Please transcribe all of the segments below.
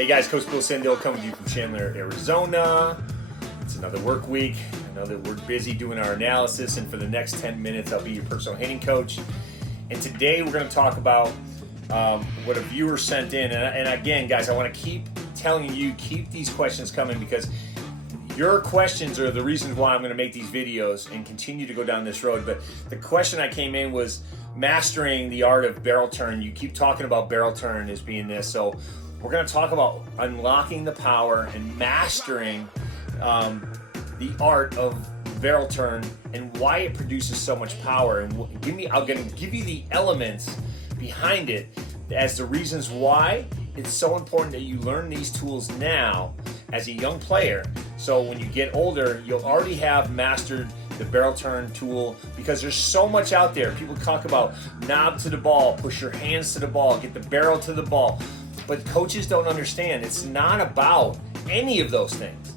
Hey guys, Coach Bill Sandil coming to you from Chandler, Arizona. It's another work week. I know that we're busy doing our analysis, and for the next 10 minutes, I'll be your personal hitting coach. And today we're going to talk about what a viewer sent in. And again, guys, I want to keep telling you, keep these questions coming, because your questions are the reasons why I'm going to make these videos and continue to go down this road. But the question I came in was mastering the art of barrel turn. You keep talking about barrel turn as being this. So we're going to talk about unlocking the power and mastering the art of barrel turn and why it produces so much power. And I'm going to give you the elements behind it as the reasons why it's so important that you learn these tools now as a young player. So when you get older, you'll already have mastered the barrel turn tool, because there's so much out there. People talk about knob to the ball, push your hands to the ball, get the barrel to the ball. But coaches don't understand. It's not about any of those things.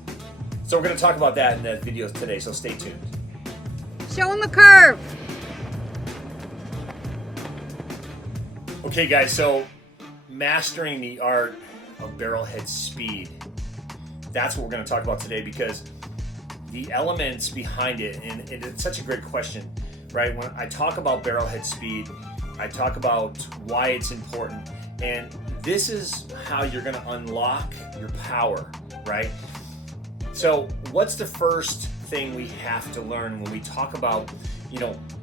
So we're going to talk about that in the videos today, so stay tuned. Show them the curve. Okay guys, so mastering the art of barrelhead speed. That's what we're going to talk about today, because the elements behind it, and it's such a great question, right? When I talk about barrelhead speed, I talk about why it's important, and this is how you're going to unlock your power, right? So what's the first thing we have to learn when we talk about,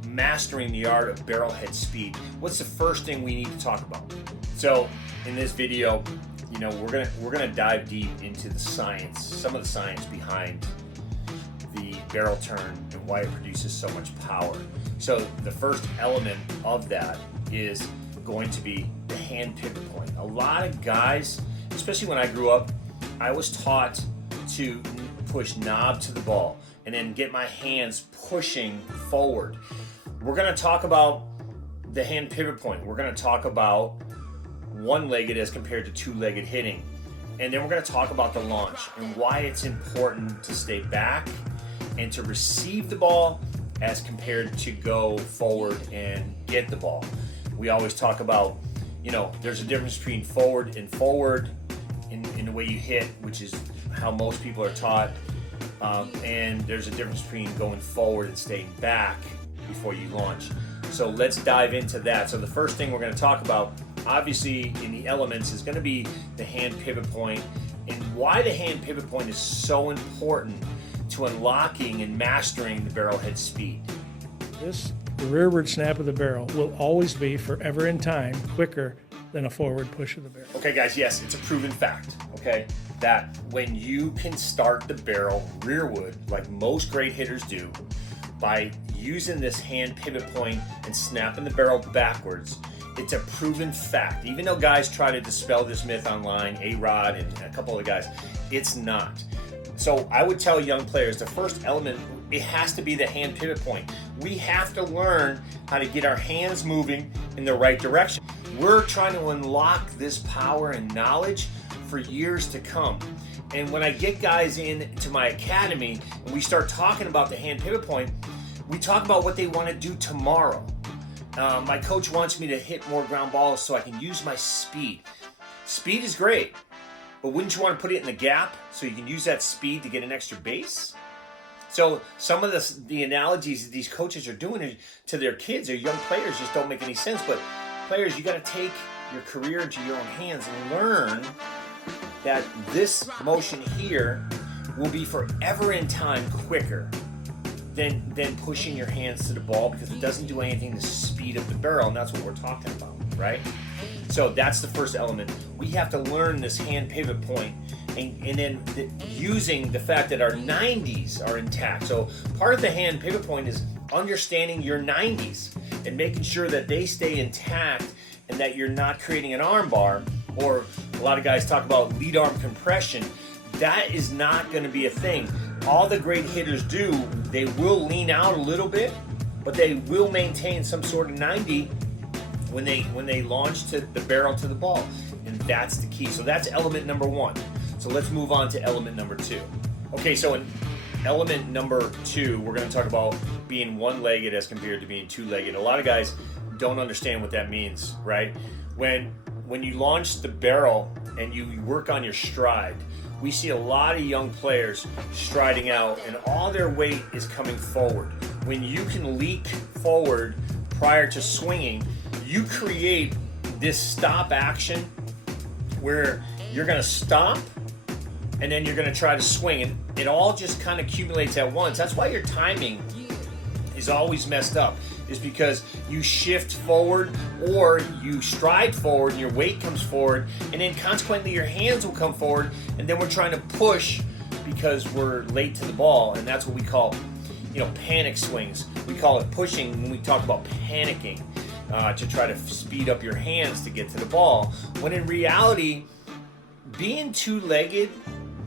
mastering the art of barrelhead speed? What's the first thing we need to talk about? So in this video, we're gonna dive deep into the science, some of the science behind the barrel turn and why it produces so much power. So the first element of that is going to be the hand pivot point. A lot of guys, especially when I grew up, I was taught to push knob to the ball and then get my hands pushing forward. We're going to talk about the hand pivot point. We're going to talk about one-legged as compared to two-legged hitting. And then we're going to talk about the launch and why it's important to stay back and to receive the ball as compared to go forward and get the ball. We always talk about, there's a difference between forward and forward in the way you hit, which is how most people are taught. And there's a difference between going forward and staying back before you launch. So let's dive into that. So the first thing we're going to talk about, obviously in the elements, is going to be the hand pivot point, and why the hand pivot point is so important to unlocking and mastering the barrelhead speed. The rearward snap of the barrel will always be, forever in time, quicker than a forward push of the barrel. Okay guys, yes, it's a proven fact, okay, that when you can start the barrel rearward, like most great hitters do, by using this hand pivot point and snapping the barrel backwards, it's a proven fact. Even though guys try to dispel this myth online, A-Rod and a couple of guys, it's not. So I would tell young players, the first element, it has to be the hand pivot point. We have to learn how to get our hands moving in the right direction. We're trying to unlock this power and knowledge for years to come. And when I get guys into my academy and we start talking about the hand pivot point, we talk about what they want to do tomorrow. My coach wants me to hit more ground balls so I can use my speed. Speed is great, but wouldn't you want to put it in the gap so you can use that speed to get an extra base? So some of the analogies that these coaches are doing to their kids or young players just don't make any sense. But players, you got to take your career into your own hands and learn that this motion here will be forever in time quicker than pushing your hands to the ball, because it doesn't do anything to speed up the barrel, and that's what we're talking about, right? So that's the first element. We have to learn this hand pivot point, and then using the fact that our 90s are intact. So part of the hand pivot point is understanding your 90s and making sure that they stay intact and that you're not creating an arm bar, or a lot of guys talk about lead arm compression. That is not going to be a thing. All the great hitters do, they will lean out a little bit, but they will maintain some sort of 90 when they launch to the barrel to the ball. And that's the key. So that's element number one. So let's move on to element number two. Okay, so in element number two, we're going to talk about being one-legged as compared to being two-legged. A lot of guys don't understand what that means, right? When you launch the barrel and you work on your stride. We see a lot of young players striding out and all their weight is coming forward. When you can leak forward prior to swinging, you create this stop action where you're going to stop and then you're going to try to swing, and it all just kind of accumulates at once. That's why your timing is always messed up, is because you shift forward or you stride forward and your weight comes forward, and then consequently your hands will come forward, and then we're trying to push because we're late to the ball, and that's what we call, panic swings. We call it pushing when we talk about panicking, to try to speed up your hands to get to the ball, when in reality, being two-legged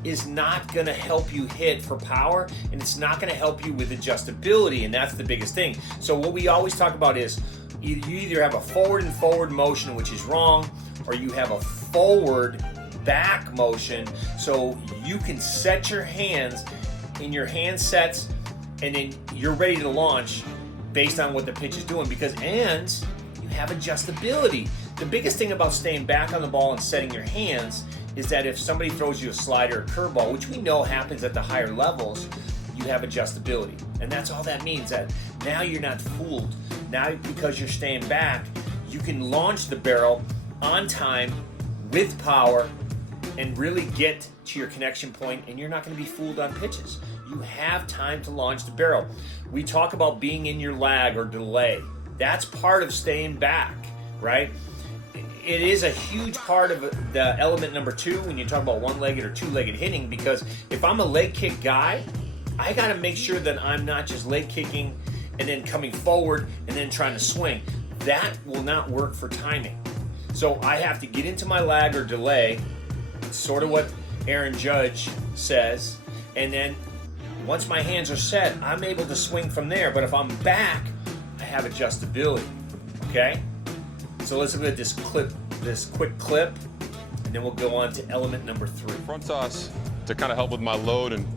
is not going to help you hit for power, and it's not going to help you with adjustability, and that's the biggest thing. So what we always talk about is you either have a forward and forward motion, which is wrong, or you have a forward back motion, so you can set your hands in your hand sets, and then you're ready to launch based on what the pitch is doing, and you have adjustability. The biggest thing about staying back on the ball and setting your hands is that if somebody throws you a slider or curveball, which we know happens at the higher levels, you have adjustability. And that's all that means, that now you're not fooled. Now, because you're staying back, you can launch the barrel on time with power and really get to your connection point, and you're not going to be fooled on pitches. You have time to launch the barrel. We talk about being in your lag or delay. That's part of staying back, right? It is a huge part of the element number 2 when you talk about one-legged or two-legged hitting, because if I'm a leg kick guy, I got to make sure that I'm not just leg kicking and then coming forward and then trying to swing. That will not work for timing. So I have to get into my lag or delay, sort of what Aaron Judge says, and then once my hands are set, I'm able to swing from there. But if I'm back, I have adjustability, okay? So let's look at this quick clip, and then we'll go on to element number 3. Front toss, to kind of help with my load and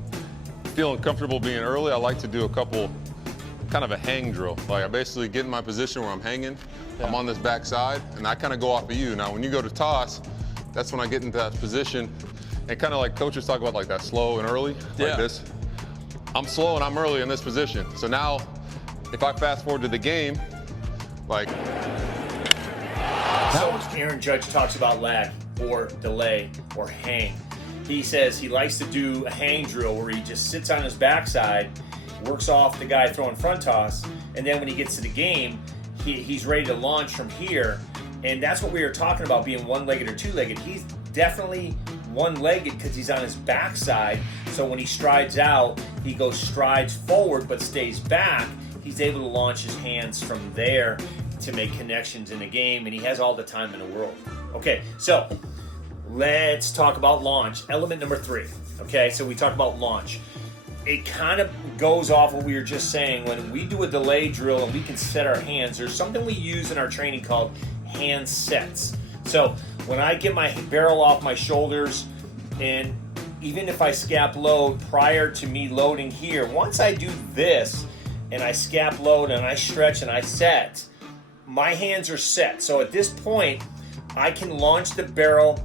feeling comfortable being early, I like to do a couple, kind of a hang drill. Like I basically get in my position where I'm hanging, I'm on this back side, and I kind of go off of you. Now when you go to toss, that's when I get into that position, and kind of like coaches talk about like that slow and early, like this. I'm slow and I'm early in this position. So now, if I fast forward to the game, like, so Aaron Judge talks about lag or delay or hang. He says he likes to do a hang drill where he just sits on his backside, works off the guy throwing front toss, and then when he gets to the game, he's ready to launch from here. And that's what we were talking about, being one-legged or two-legged. He's definitely one-legged because he's on his backside. So when he strides out, he strides forward but stays back. He's able to launch his hands from there to make connections in the game, and he has all the time in the world. Okay, so let's talk about launch. Element number 3. Okay, so we talk about launch. It kind of goes off what we were just saying. When we do a delay drill and we can set our hands, there's something we use in our training called hand sets. So when I get my barrel off my shoulders, and even if I scap load prior to me loading here, once I do this and I scap load and I stretch and I set, my hands are set. So at this point, I can launch the barrel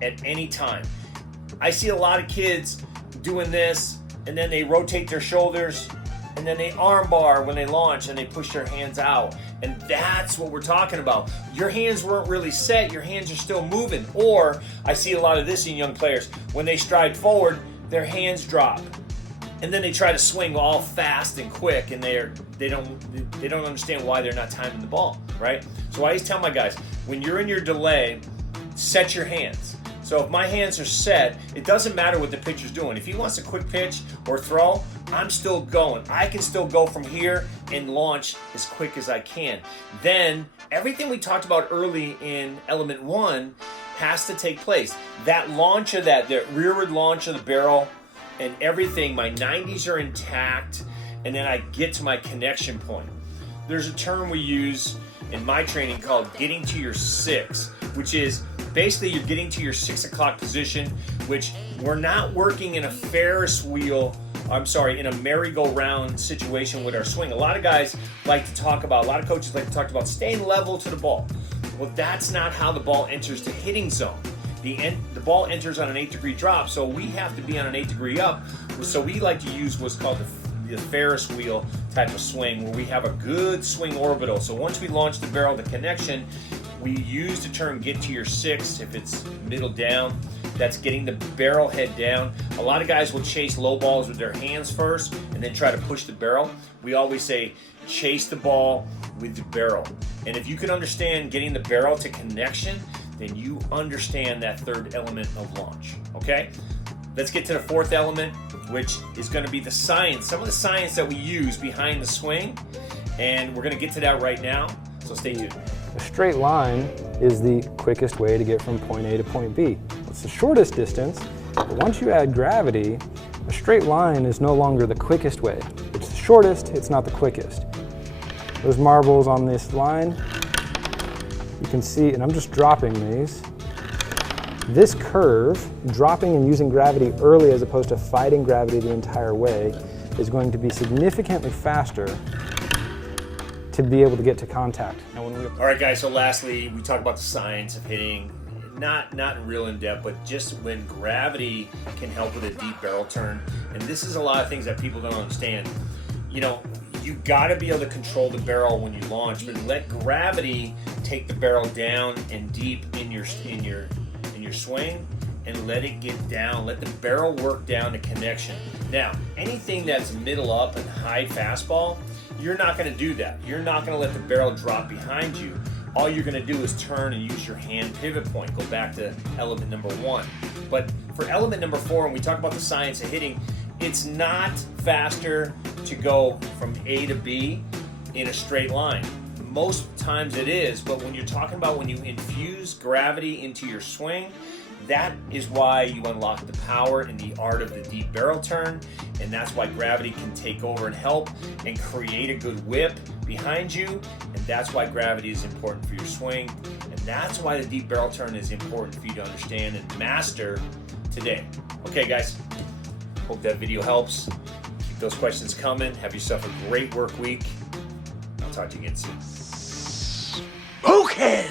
at any time. I see a lot of kids doing this, and then they rotate their shoulders, and then they arm bar when they launch, and they push their hands out. And that's what we're talking about. Your hands weren't really set, your hands are still moving. Or I see a lot of this in young players. When they stride forward, their hands drop. And then they try to swing all fast and quick, and they don't understand why they're not timing the ball, right? So I always tell my guys, when you're in your delay, set your hands. So if my hands are set, it doesn't matter what the pitcher's doing. If he wants a quick pitch or throw, I'm still going. I can still go from here and launch as quick as I can. Then everything we talked about early in element 1 has to take place. That launch of that rearward launch of the barrel and everything, my 90s are intact, and then I get to my connection point. There's a term we use in my training called getting to your 6, which is basically you're getting to your 6 o'clock position, which we're not working in a Ferris wheel, in a merry-go-round situation with our swing. A lot of coaches like to talk about staying level to the ball. Well, that's not how the ball enters the hitting zone. the ball enters on an 8-degree drop, so we have to be on an 8-degree up. So we like to use what's called the Ferris wheel type of swing, where we have a good swing orbital. So once we launch the barrel, the connection, we use the term get to your 6 if it's middle down. That's getting the barrel head down. A lot of guys will chase low balls with their hands first and then try to push the barrel. We always say chase the ball with the barrel. And if you can understand getting the barrel to connection, then you understand that third element of launch, okay? Let's get to the fourth element, which is going to be the science, some of the science that we use behind the swing, and we're going to get to that right now, so stay tuned. A straight line is the quickest way to get from point A to point B. It's the shortest distance, but once you add gravity, a straight line is no longer the quickest way. It's the shortest, it's not the quickest. Those marbles on this line, you can see, and I'm just dropping these. This curve, dropping and using gravity early as opposed to fighting gravity the entire way, is going to be significantly faster to be able to get to contact. All right, guys, so lastly, we talk about the science of hitting, not real in depth, but just when gravity can help with a deep barrel turn. And this is a lot of things that people don't understand. You know, you got to be able to control the barrel when you launch, but let gravity take the barrel down and deep in your swing, and let it get down. Let the barrel work down to connection. Now, anything that's middle up and high fastball, you're not going to do that. You're not going to let the barrel drop behind you. All you're going to do is turn and use your hand pivot point. Go back to element number 1. But for element number 4, when we talk about the science of hitting, it's not faster to go from A to B in a straight line. Most times it is, but when you're talking about when you infuse gravity into your swing, that is why you unlock the power and the art of the deep barrel turn, and that's why gravity can take over and help and create a good whip behind you, and that's why gravity is important for your swing, and that's why the deep barrel turn is important for you to understand and master today. Okay, guys, hope that video helps. Keep those questions coming. Have yourself a great work week. I'll talk to you again soon. Spoken!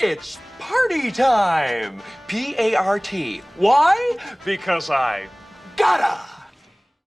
It's party time! P-A-R-T. Why? Because I gotta!